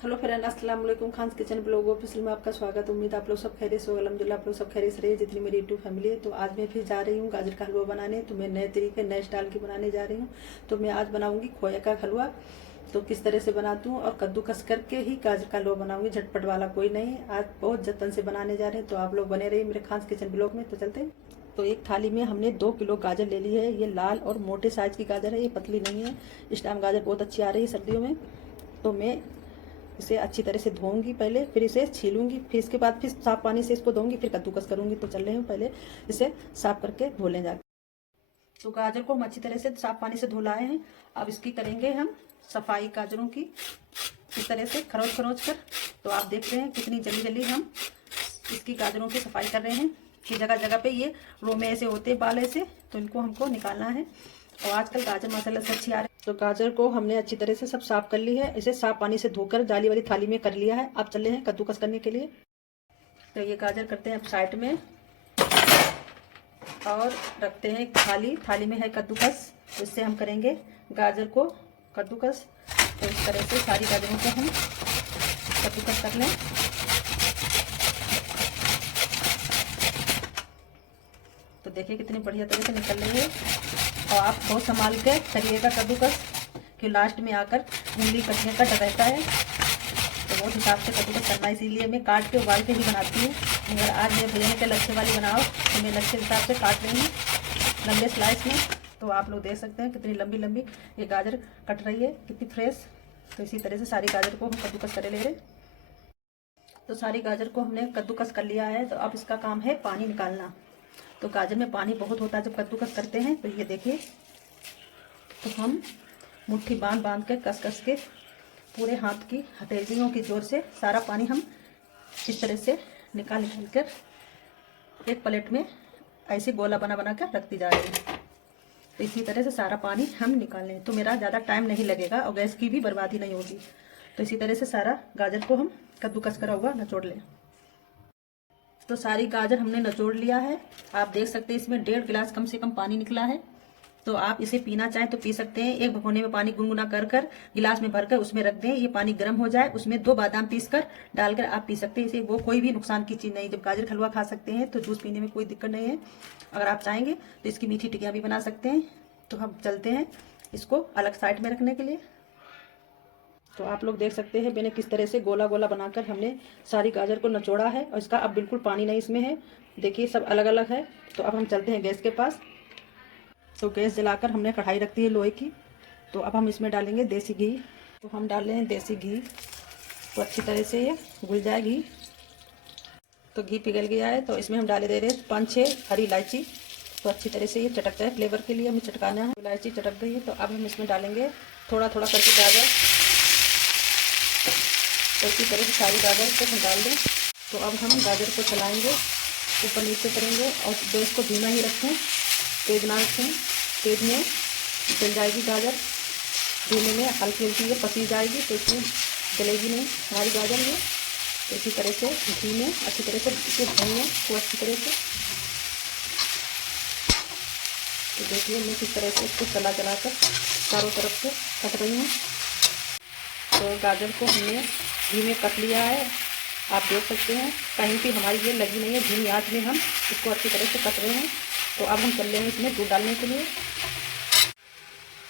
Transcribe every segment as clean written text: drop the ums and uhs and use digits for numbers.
Hello friend, अस्सलाम वालेकुम। Khans kitchen blog official में आपका स्वागत। उम्मीद आप लोग सब खैरियत से हो। अल्हम्दुलिल्लाह आप लोग सब खैरियत से रहिए, जितनी मेरी यूट्यूब फैमिली है। तो आज मैं फिर जा रही हूँ गाजर का हलवा बनाने। तो मैं नए तरीके नए स्टाइल की बनाने जा रही हूँ। तो मैं आज बनाऊँगी खोया का हलवा। तो किस तरह से बनाती हूँ और कद्दूकस करके ही गाजर का हलवा बनाऊँगी, झटपट वाला कोई नहीं। आज बहुत जतन से बनाने जा रहे हैं। तो आप लोग बने रहिए मेरे खान्स किचन ब्लॉग में। तो चलते हैं। तो एक थाली में हमने 2 किलो गाजर ले ली है। ये लाल और मोटे साइज की गाजर है, ये पतली नहीं है। इस टाइम गाजर बहुत अच्छी आ रही है सर्दियों में। तो मैं इसे अच्छी तरह से धोऊंगी पहले, फिर इसे छीलूंगी, फिर इसके बाद फिर साफ पानी से इसको धोऊंगी, फिर कद्दूकस करूंगी। तो चल रहे हैं, पहले इसे साफ करके धो लें जाके। तो गाजर को हम अच्छी तरह से साफ पानी से धो लाए हैं। अब इसकी करेंगे हम सफाई गाजरों की, इस तरह से खरोच खरोच कर। तो आप देख रहे हैं कितनी जल्दी जल्दी हम इसकी गाजरों की सफाई कर रहे हैं कि जगह जगह पे ये रोमे ऐसे होते बाल ऐसे, तो इनको हमको निकालना है। और आजकल गाजर माशाल्लाह से अच्छी आ रही है। तो गाजर को हमने अच्छी तरह से सब साफ कर ली है। इसे साफ पानी से धोकर जाली वाली थाली में कर लिया है। अब चले हैं कद्दूकस करने के लिए। तो ये गाजर करते हैं अब साइड में और रखते हैं थाली में है कद्दूकस। तो इससे हम करेंगे गाजर को कद्दूकस। तो इस तरह से सारी गाजरों को हम कद्दूकस कर लें। तो देखिए कितनी बढ़िया तरह से निकल रही है। और आप बहुत संभाल के करिएगा कद्दूकस, कि लास्ट में आकर उंगली कटने का डर रहता है। तो बहुत हिसाब से कद्दूकस करना, इसीलिए मैं काट के उबाल के ही बनाती हूँ। अगर आज मेरे भैया ने क्या लच्छे वाली बनाओ तो मैं लच्छे हिसाब से काट रही हूँ लंबे स्लाइस में। तो आप लोग देख सकते हैं कितनी लंबी लंबी ये गाजर कट रही है, कितनी फ्रेश। तो इसी तरह से सारी गाजर को हम कद्दूकस करे ले रहे। तो सारी गाजर को हमने कद्दूकस कर लिया है। तो अब इसका काम है पानी निकालना। तो गाजर में पानी बहुत होता है जब कद्दूकस करते हैं। तो ये देखिए, तो हम मुट्ठी बांध बांध के कस कस के पूरे हाथ की हथेलियों की जोर से सारा पानी हम इस तरह से निकाल कर एक प्लेट में ऐसे गोला बना बना कर रखती जा रही है। तो इसी तरह से सारा पानी हम निकाल लें। तो मेरा ज़्यादा टाइम नहीं लगेगा और गैस की भी बर्बादी नहीं होगी। तो इसी तरह से सारा गाजर को हम कद्दूकस करा हुआ निचोड़ लें। तो सारी गाजर हमने निचोड़ लिया है। आप देख सकते हैं इसमें 1.5 गिलास कम से कम पानी निकला है। तो आप इसे पीना चाहें तो पी सकते हैं। एक भगोने में पानी गुनगुना कर गिलास में भरकर उसमें रख दें। ये पानी गर्म हो जाए, उसमें 2 बादाम पीस कर डालकर आप पी सकते हैं। इसे वो कोई भी नुकसान की चीज़ नहीं। जब गाजर का हलवा खा सकते हैं तो जूस पीने में कोई दिक्कत नहीं है। अगर आप चाहेंगे तो इसकी मीठी टिकिया भी बना सकते हैं। तो हम चलते हैं इसको अलग साइड में रखने के लिए। तो आप लोग देख सकते हैं मैंने किस तरह से गोला गोला बनाकर हमने सारी गाजर को निचोड़ा है। और इसका अब बिल्कुल पानी नहीं इसमें है। देखिए सब अलग अलग है। तो अब हम चलते हैं गैस के पास। तो गैस जलाकर हमने कढ़ाई रख दी है लोहे की। तो अब हम इसमें डालेंगे देसी घी। तो हम डाल रहे हैं देसी घी। तो अच्छी तरह से ये घुल जाए घी। तो घी पिघल गया है। तो इसमें हम डाले दे रहे हैं 5-6 हरी इलायची। तो अच्छी तरह से ये चटक जाए, फ्लेवर के लिए हमें चटकाना है। इलायची चटक गई है। तो अब हम इसमें डालेंगे थोड़ा थोड़ा करके गाजर। तो इसी तरह से सारी गाजर को हम डाल दें। तो अब हम गाजर को चलाएंगे, ऊपर नीचे करेंगे और गैस को धीमा ही रखें, तेज ना रखें। तेज में जल जाएगी गाजर, धीमे में हल्की हल्की ये पसी जाएगी। तो इसमें जलेगी नहीं हमारी गाजर में। तो इसी तरह से घी में अच्छी तरह से इसे भूनें खूब अच्छी तरह से। तो देखिए मैं किस तरह से इसको चला कर चारों तरफ से कट रही हूँ। तो गाजर को हमने घी में कट लिया है। आप देख सकते हैं कहीं भी हमारी ये लगी नहीं है। धीमी आंच में हम इसको अच्छी तरह से कट रहे हैं। तो अब हम चल रहे हैं इसमें दूध डालने के लिए।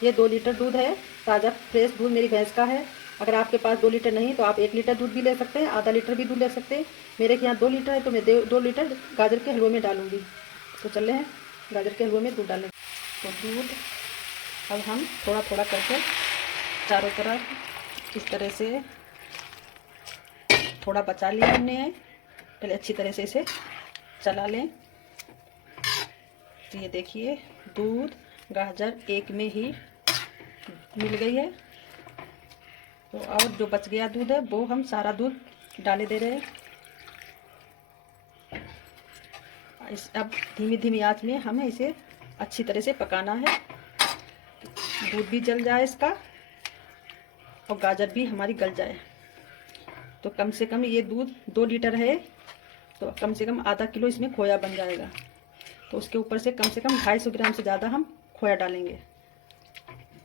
ये 2 लीटर दूध है, ताज़ा फ्रेश दूध मेरी भैंस का है। अगर आपके पास 2 लीटर नहीं तो आप 1 लीटर दूध भी ले सकते हैं, आधा लीटर भी दूध ले सकते हैं। मेरे के यहाँ 2 लीटर है तो मैं 2 लीटर गाजर के हलवे में डालूँगी। तो चल रहे हैं गाजर के हलवे में दूध डालें। तो दूध अब हम थोड़ा थोड़ा करके चारों तरफ इस तरह से थोड़ा बचा लिया हमने है। पहले अच्छी तरह से इसे चला लें। तो ये देखिए दूध गाजर एक में ही मिल गई है। तो और जो बच गया दूध है वो हम सारा दूध डाले दे रहे हैं। अब धीमी धीमी आंच में हमें इसे अच्छी तरह से पकाना है। दूध भी जल जाए इसका और गाजर भी हमारी गल जाए। तो कम से कम ये दूध 2 लीटर है तो कम से कम आधा किलो इसमें खोया बन जाएगा। तो उसके ऊपर से कम 250 ग्राम से ज़्यादा हम खोया डालेंगे।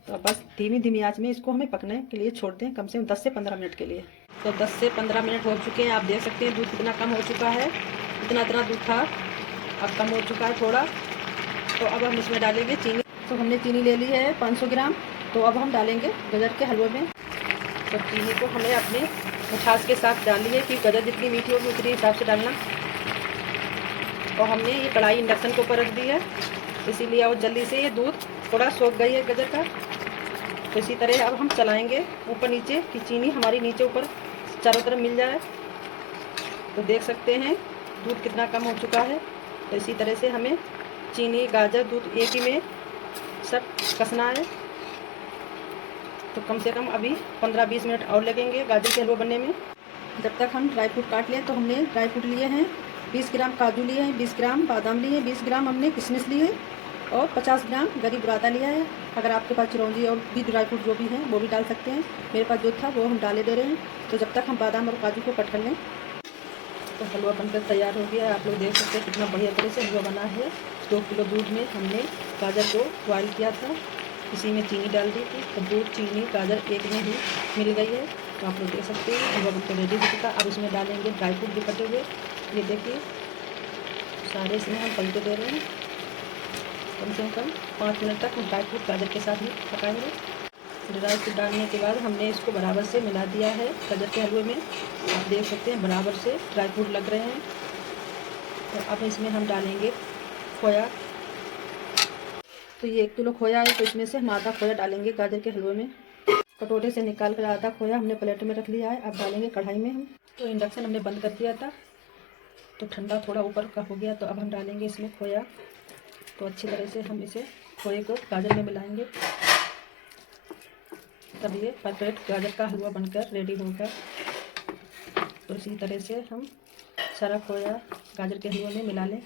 तो अब बस धीमी धीमी आंच में इसको हमें पकने के लिए छोड़ दें, कम से कम 10 से 15 मिनट के लिए। तो 10 से 15 मिनट हो चुके हैं। आप देख सकते हैं दूध कितना कम हो चुका है। इतना दूध था, अब कम हो चुका है थोड़ा। तो अब हम इसमें डालेंगे चीनी। तो हमने चीनी ले ली है 500 ग्राम। तो अब हम डालेंगे गाजर के हलवे में। तो चीनी को हमें अपने मिठास के साथ डाली है कि गाजर जितनी मीठी होगी उतनी हिसाब से डालना। और हमने ये कढ़ाई इंडक्शन के ऊपर रख दी है, इसीलिए और जल्दी से ये दूध थोड़ा सूख गई है गाजर का। तो इसी तरह अब हम चलाएंगे ऊपर नीचे कि चीनी हमारी नीचे ऊपर चारों तरफ मिल जाए। तो देख सकते हैं दूध कितना कम हो चुका है। तो इसी तरह से हमें चीनी गाजर दूध एक ही में सब कसना है। तो कम से कम अभी 15-20 मिनट और लगेंगे गाजर के हलवा बनने में। जब तक हम ड्राई फ्रूट काट लें, तो हमने ड्राई फ्रूट लिए हैं 20 ग्राम काजू लिए हैं, 20 ग्राम बादाम लिए हैं, 20 ग्राम हमने किशमिश लिए और 50 ग्राम गरी बुरादा लिया है। अगर आपके पास चिरौंजी और भी ड्राई फ्रूट जो भी हैं वो भी डाल सकते हैं। मेरे पास जो था वो हम डाले दे रहे हैं। तो जब तक हम बादाम और काजू को कट कर लें, तो हलवा बनकर तैयार हो गया है। आप लोग देख सकते हैं कितना बढ़िया तरह से हलवा बना है। 2 किलो दूध में हमने गाजर को बॉयल किया था, इसी में चीनी डाल दी थी। तो दूध चीनी गाजर एक में ही मिल गई है। तो आप लोग देख सकते हैं हलवा बनकर रेडी हो चुका। अब इसमें डालेंगे ड्राई फ्रूट भी कटे हुए। ये देखिए सारे इसमें हम पलटे दे रहे हैं। कम से कम 5 मिनट तक ड्राई फ्रूट गाजर के साथ ही पकाएंगे। ड्राई फ्रूट डालने के बाद हमने इसको बराबर से मिला दिया है गाजर के हलवे में। आप देख सकते हैं बराबर से ड्राई फ्रूट लग रहे हैं। तो अब इसमें हम डालेंगे खोया। तो ये 1 किलो खोया है, तो इसमें से हम आधा खोया डालेंगे गाजर के हलवे में। कटोरे से निकाल कर आधा खोया हमने प्लेट में रख लिया है। अब डालेंगे कढ़ाई में हम। तो इंडक्शन हमने बंद कर दिया था, तो ठंडा थोड़ा ऊपर का हो गया। तो अब हम डालेंगे इसमें खोया। तो अच्छी तरह से हम इसे खोए को गाजर में मिलाएंगे, तब ये परफेक्ट गाजर का हलवा बनकर रेडी होगा। तो इसी तरह से हम सारा खोया गाजर के हलवे में मिला लें।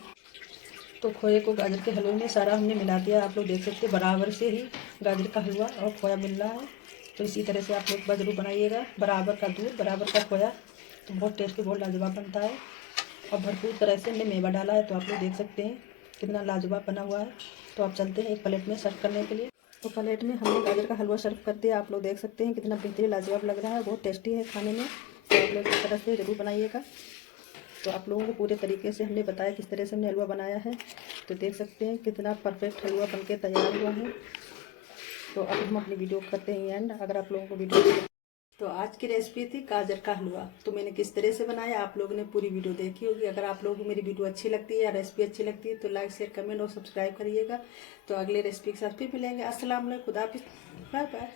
तो खोए को गाजर के हलवे में सारा हमने मिला दिया। आप लोग देख सकते हैं बराबर से ही गाजर का हलवा और खोया मिल रहा है। तो इसी तरह से आप लोग एक बार जरूर बनाइएगा। बराबर का दूध बराबर का खोया, तो बहुत टेस्टी बहुत लाजवाब बनता है। और भरपूर तरह से हमने मेवा डाला है। तो आप लोग देख सकते हैं कितना लाजवाब बना हुआ है। तो आप चलते हैं एक प्लेट में सर्व करने के लिए। तो प्लेट में हमने गाजर का हलवा सर्व कर दिया। आप लोग देख सकते हैं कितना बेहतरीन लाजवाब लग रहा है, बहुत टेस्टी है खाने में। तो आप लोग इस तरह से ज़रूर बनाइएगा। तो आप लोगों को पूरे तरीके से हमने बताया किस तरह से हमने हलवा बनाया है। तो देख सकते हैं कितना परफेक्ट हलवा बनके तैयार हुआ है। तो अब हम अपनी वीडियो करते हैं एंड। अगर आप लोगों को वीडियो तो आज की रेसिपी थी गाजर का हलवा। तो मैंने किस तरह से बनाया आप लोगों ने पूरी वीडियो देखी होगी। अगर आप लोगों को मेरी वीडियो अच्छी लगती है या रेसिपी अच्छी लगती है तो लाइक शेयर कमेंट और सब्सक्राइब करिएगा। तो अगले रेसिपी के साथ फिर मिलेंगे। अस्सलाम वालेकुम, खुदा हाफिज़, बाय बाय।